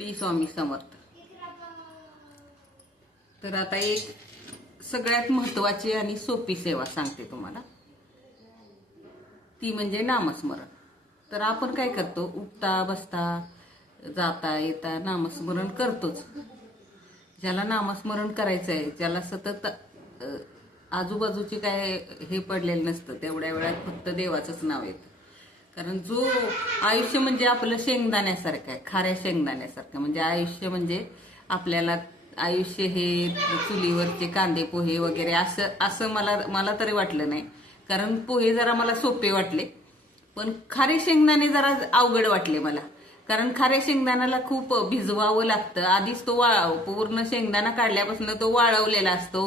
श्री स्वामी समर्थ. तर आता एक सगळ्यात महत्वाची आणि सोपी सेवा सांगते तुम्हाला, ती म्हणजे नामस्मरण. तर आपण काय करतो, उठता बसता जाता येता नामस्मरण करतोच. ज्याला नामस्मरण करायचं आहे, ज्याला सतत आजूबाजूची काय हे पडलेलं नसतं, तेवढ्या वेळात फक्त देवाचंच नाव येतं. कारण जो आयुष्य म्हणजे आपलं शेंगदाण्यासारखं आहे, खाऱ्या शेंगदाण्यासारखं. म्हणजे आयुष्य म्हणजे आपल्याला आयुष्य हे चुलीवरचे कांदे पोहे वगैरे असं असं मला तरी वाटलं नाही. कारण पोहे जरा मला सोपे वाटले, पण खारे शेंगदाणे जरा अवघड वाटले मला. कारण खाऱ्या शेंगदाण्याला खूप भिजवावं लागतं. आधीच तो पूर्ण शेंगदाणा काढल्यापासून तो वाळवलेला असतो,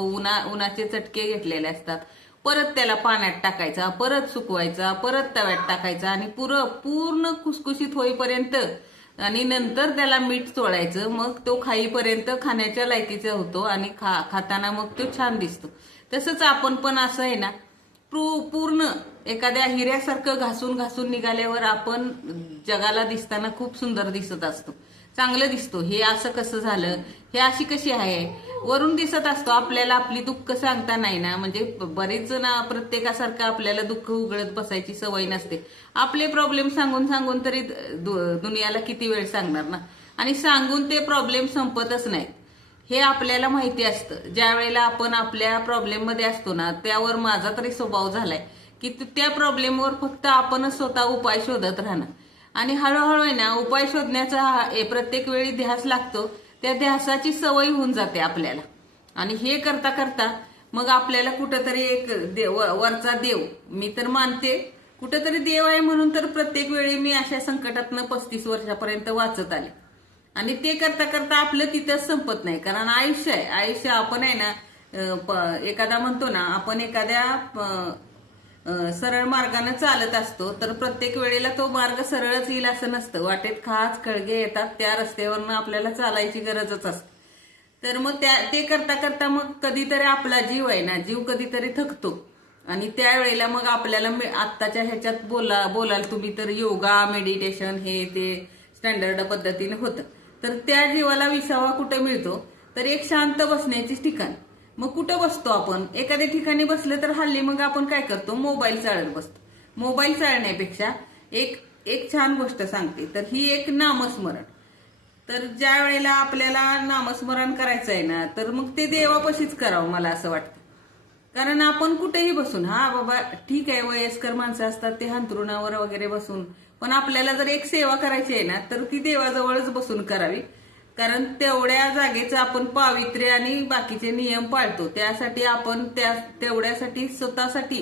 उन्हाचे चटके घेतलेले असतात. परत त्याला पाण्यात टाकायचा, परत सुकवायचा, परत तव्यात टाकायचा आणि पूर्ण खुसखुशीत होईपर्यंत, आणि नंतर त्याला मीठ चोळायचं. मग तो खाईपर्यंत खाण्याच्या लायकीचा होतो आणि खाताना मग तो छान दिसतो. तसंच आपण पण असं आहे ना, पूर्ण एखाद्या हिऱ्यासारखं घासून घासून निघाल्यावर आपण जगाला दिसताना खूप सुंदर दिसत असतो, चांगलं दिसतो. हे असं कसं झालं, हे अशी कशी आहे, वरून दिसत असतो. आपल्याला आपली दुःख सांगता नाही ना. म्हणजे बरेच ना, प्रत्येकासारखं आपल्याला दुःख उघडत बसायची सवय नसते. आपले प्रॉब्लेम सांगून सांगून तरी दुनियाला किती वेळ सांगणार ना. आणि सांगून ते प्रॉब्लेम संपतच नाहीत, हे आपल्याला माहिती असतं. ज्या वेळेला आपण आपल्या प्रॉब्लेम मध्ये असतो ना, त्यावर माझा तरी स्वभाव झालाय की त्या प्रॉब्लेमवर फक्त आपणच स्वतः उपाय शोधत राहणं. आणि हळूहळू आहे ना, उपाय शोधण्याचा प्रत्येक वेळी ध्यास लागतो. त्या ध्यासाची सवय होऊन जाते आपल्याला. आणि हे करता करता मग आपल्याला कुठंतरी एक वरचा देव, मी तर मानते कुठंतरी देव आहे म्हणून तर प्रत्येक वेळी मी अशा संकटातनं 35 वर्षापर्यंत वाचत आले. आणि ते करता करता आपलं तिथंच संपत नाही. कारण आयुष्य आहे, आयुष्य आपण आहे ना, एखादा म्हणतो ना, आपण एखाद्या सरळ मार्गाने चालत असतो, तर प्रत्येक वेळेला तो मार्ग सरळच येईल असं नसतं. वाटेत खाच खळगे येतात, त्या रस्त्यावरनं आपल्याला चालायची गरजच असते. तर मग ते करता करता मग कधीतरी आपला जीव आहे ना, जीव कधीतरी थकतो. आणि त्यावेळेला मग आपल्याला आत्ताच्या ह्याच्यात बोलाल तुम्ही तर योगा मेडिटेशन हे ते स्टँडर्ड पद्धतीने होतं. तर त्या जीवाला विसावा कुठे मिळतो, तर एक शांत बसण्याची ठिकाण. मग कुठं बसतो आपण, एखाद्या ठिकाणी बसलं तर हल्ली मग आपण काय करतो, मोबाईल चाळत बसतो. मोबाईल चाळण्यापेक्षा एक छान गोष्ट सांगते, तर ही एक नामस्मरण. तर ज्या वेळेला आपल्याला नामस्मरण करायचं आहे ना, तर मग ते देवापाशीच करावं मला असं वाटतं. कारण आपण कुठेही बसून, हा बाबा ठीक आहे, वयस्कर माणसं असतात ते अंथरुणावर वगैरे बसून, पण आपल्याला जर एक सेवा करायची आहे ना, तर ती देवाजवळच बसून करावी. कारण तेवढ्या जागेचं आपण पावित्र्य आणि बाकीचे नियम पाळतो. त्यासाठी आपण तेवढ्यासाठी स्वतःसाठी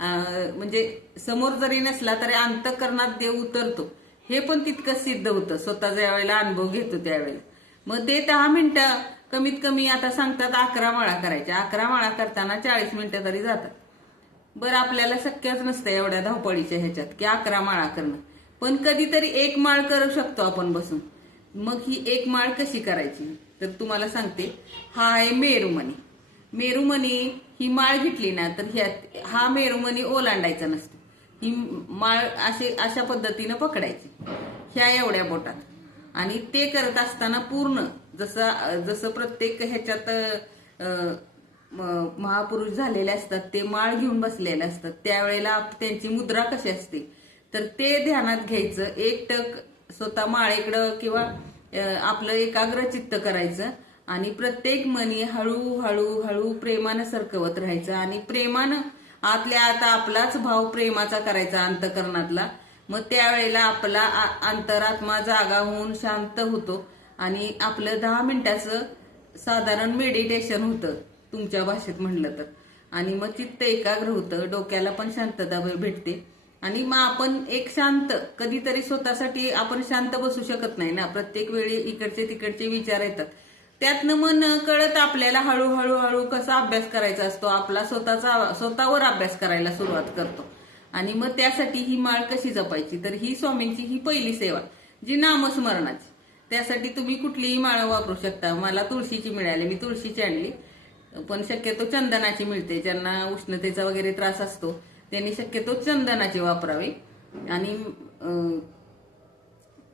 म्हणजे समोर जरी नसला तरी अंतःकरणात देव उतरतो, हे पण तितकंच सिद्ध होतं स्वतः ज्या वेळेला अनुभव घेतो त्यावेळेला. मग ते 10 मिनिटं कमीत कमी, आता सांगतात 11 माळा करायच्या, 11 माळा करताना 40 मिनिटं तरी जातात. बरं, आपल्याला शक्यच नसतं एवढ्या धावपळीच्या ह्याच्यात की 11 माळा करणं, पण कधीतरी एक माळ करू शकतो आपण बसून. मग ही एक माळ कशी करायची, तर तुम्हाला सांगते. हा आहे मेरुमणी. मेरुमणी ही माळ घेतली ना, तर हा मेरुमणी ओलांडायचा नसतो. ही माळ अशा पद्धतीनं पकडायची, ह्या एवढ्या बोटात. आणि ते करत असताना पूर्ण जसं प्रत्येक ह्याच्यात महापुरुष झालेले असतात, ते माळ घेऊन बसलेले असतात. त्यावेळेला त्यांची मुद्रा कशी असते, तर ते ध्यानात घ्यायचं. एक टक स्वतः माळेकडं किंवा आपलं एकाग्र चित्त करायचं. आणि प्रत्येक मनी हळूहळू हळू प्रेमानं सरकवत राहायचं. आणि प्रेमानं आतल्या आत आपलाच भाव प्रेमाचा करायचा अंतःकरणातला. मग त्यावेळेला आपला अंतरात्मा जागा होऊन शांत होतो. आणि आपलं 10 मिनिटाचं साधारण मेडिटेशन होतं तुमच्या भाषेत म्हणलं तर. आणि मग चित्त एकाग्र होतं, डोक्याला पण शांतता भेटते. आणि मग आपण एक शांत, कधीतरी स्वतःसाठी आपण शांत बसू शकत नाही ना, प्रत्येक वेळी इकडचे तिकडचे विचार येतात. त्यातनं मन कळत आपल्याला हळूहळू हळू कसा अभ्यास करायचा असतो, आपला स्वतःवर अभ्यास करायला सुरुवात करतो. आणि मग त्यासाठी ही माळ कशी जपायची, तर ही स्वामींची ही पहिली सेवा जी नामस्मरणाची. त्यासाठी तुम्ही कुठलीही माळ वापरू शकता. मला तुळशीची मिळाली, मी तुळशीची आणली. पण शक्यतो चंदनाची मिळते. ज्यांना उष्णतेचा वगैरे त्रास असतो त्यांनी शक्यतो चंदनाची वापरावी. आणि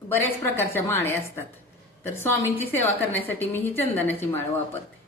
बऱ्याच प्रकारच्या माळे असतात. तर स्वामींची सेवा करण्यासाठी मी ही चंदनाची माळ वापरते.